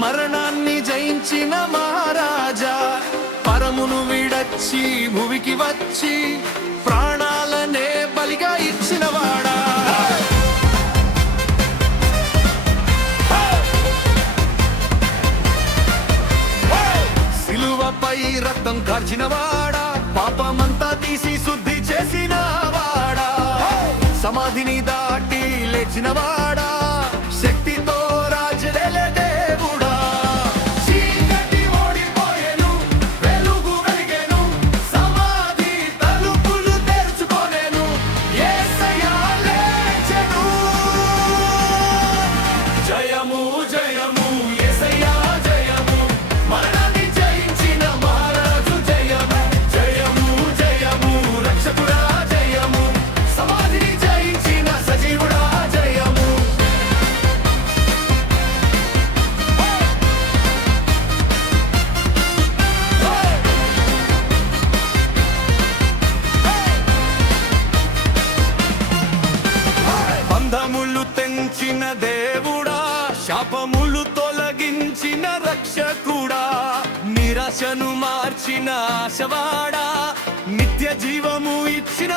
మరణాన్ని జయించిన మహారాజా, పరమును విడచ్చి భువికి వచ్చి ప్రాణాలనే బలిగా ఇచ్చినవాడా. సిలువపై రక్తం కార్చినవాడా, పాపమంతా తీసి శుద్ధి చేసినవాడా, సమాధిని దాటి లేచినవాడా, శక్తితో రాజులే దేవుడా. చీకటి ఓడిపోయెను, వెలుగు వెలిగెను, సమాధి తలుపులు తెరుచుకొనెను, యేసయ్య లేచెను. జయము జయము యేసయ్య జయము, మరణాన్ని జయించిన మహారాజు జయము. జయము జయము రక్షకుడా జయము, సమాధిని జయించిన సజీవుడా జయము. బంధములు తెంచిన దేవుడా, శాపములు తొలగించిన రక్షకుడా, నిరాశను మార్చిన ఆశవాడా, నిత్య జీవము ఇచ్చిన